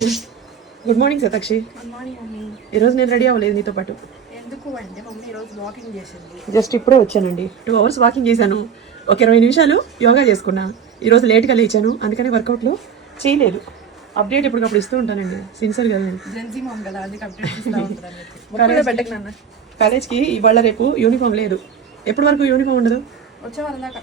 Good morning Shatakshi. Good morning mummy. ఈరోజు నేను ready అవ్వలేదు నీతో పాటు. ఎందుకు అంటే మమ్మీ ఈరోజు వాకింగ్ చేసింది. జస్ట్ ఇప్పుడే వచ్చానండి. 2 hours వాకింగ్ చేశాను. ఒక 20 నిమిషాలు యోగా చేసుకున్నా. ఈరోజు లేట్గా లేచాను, అందుకని వర్కౌట్లు చేయలేదు. అప్డేట్ ఎప్పటికప్పుడు ఇస్తూ ఉంటానండి, సిన్సియర్ కదా నేను. జెన్జీ మామ్ కదా, అందుకే అప్డేట్ ఇస్తా ఉంటాను. కాలేజ్కి ఇవాళ రేపు యూనిఫామ్ లేదు. ఎప్పటి వరకు యూనిఫామ్ ఉండదు? వచ్చే వాళ్ళ దాకా.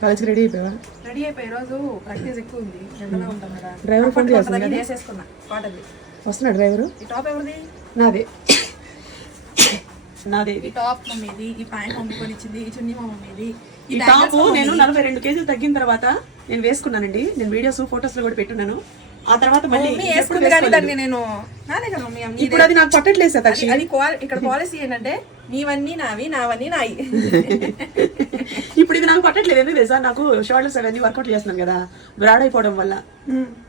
కాలేజ్కి రెడీ అయిపోయావా? రెడీ అయిపోయి రోజు ప్రాక్టీస్ ఎక్కువ ఉంది, ఎండలో ఉంటాం కదా. డ్రైవర్ ఫోన్ చేస్తాను. వేసేసుకున్నా కాటన్ది. వస్తున్నాడు డ్రైవరు? ఈ టాప్ ఎవరిది? నాదే. ఈ టాప్ మమ్మీది, ఈ ప్యాంట్ మమ్మీ కొని ఇచ్చింది, ఈ చున్నీ మా మమ్మీది. ఈ టాప్ నేను 42 కేజీలు తగ్గిన తర్వాత నేను వేసుకున్నానండి. నేను వీడియోస్ ఫొటోస్ లో కూడా పెట్టున్నాను. ఆ తర్వాత మళ్ళీ నేను నాదే కదా మమ్మీ. ఇప్పుడు అది నాకు పట్టట్లేదు శతాక్షి. అది ఇక్కడ పాలసీ ఏంటంటే నీవన్నీ నావి, నావన్నీ నాయి. ఇప్పుడు ఇది నాకు పట్టట్లేదు. ఎందుకు తెలుసా? నాకు షోల్డర్స్ అవన్నీ వర్కౌట్ చేస్తున్నాను కదా, బ్రాడ్ అయిపోవడం వల్ల.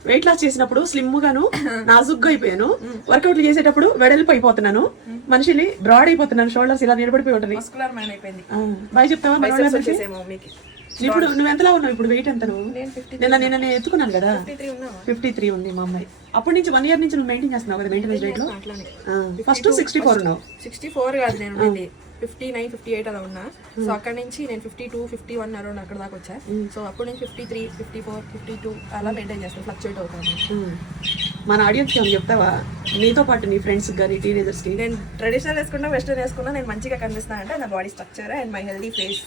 వెయిట్ లాస్ చేసినప్పుడు స్లిమ్ గాను నాజుగ్గా అయిపోయాను. వర్కౌట్లు చేసేటప్పుడు వెడల్పు అయిపోతున్నాను, మనిషిని బ్రాడ్ అయిపోతున్నాను. షోల్డర్స్ ఇలా నిలబడిపోయి ఉంటుంది. బాయ్ చెప్తావా? ఇప్పుడు నువ్వు ఎంతలా ఉన్నావు? ఇప్పుడు వెయిట్ ఎంత? నువ్వు నేను ఎత్తుకున్నాను కదా, 53 ఉంది మా అమ్మాయి. అప్పటి నుంచి 1 year నుంచి నువ్వు మెయింటైన్ చేస్తున్నావు కదా. మెయింటెనెన్స్ రేట్ లో ఫస్ట్ 64 ఉన్నావు. 64 కాదు, నేను 59, 58 అలా ఉన్నా. సో అక్కడ నుంచి నేను 52, 51 అరౌండ్ అక్కడ దాకా వచ్చా. సో అప్పటి నుంచి 53, 54, 52 అలా మెయింటైన్ చేస్తాను, ఫ్లక్చుయేట్ అవుతాను. మన ఆడియన్స్ కి చెప్తావా? నీతో పాటు నీ ఫ్రెండ్స్ కానీ టీనేజర్స్ కి? నేను ట్రెడిషనల్ వేసుకున్నా, వెస్టర్న్ వేసుకున్నా, నేను మంచిగా కనిపిస్తాను అంటే నా body structure and my healthy face,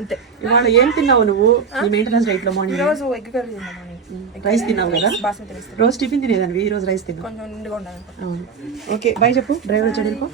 అంతే. ఇవాళ ఏం తిన్నావు నువ్వు ఈ మెయింటెనెన్స్ రేట్ లో? మార్నింగ్ రోజు ఎగ్ కర్రీ తిన్నాను, రైస్ తిన్నావు కదా. బాస్మతి రైస్. రోజు టిఫిన్ తినేదానివి, ఈ రోజు రైస్ తిన్నావు. కొంచెం నిండుగా ఉండాలి. ఓకే బాయ్ చెప్పు. డ్రైవర్ వచ్చాడు.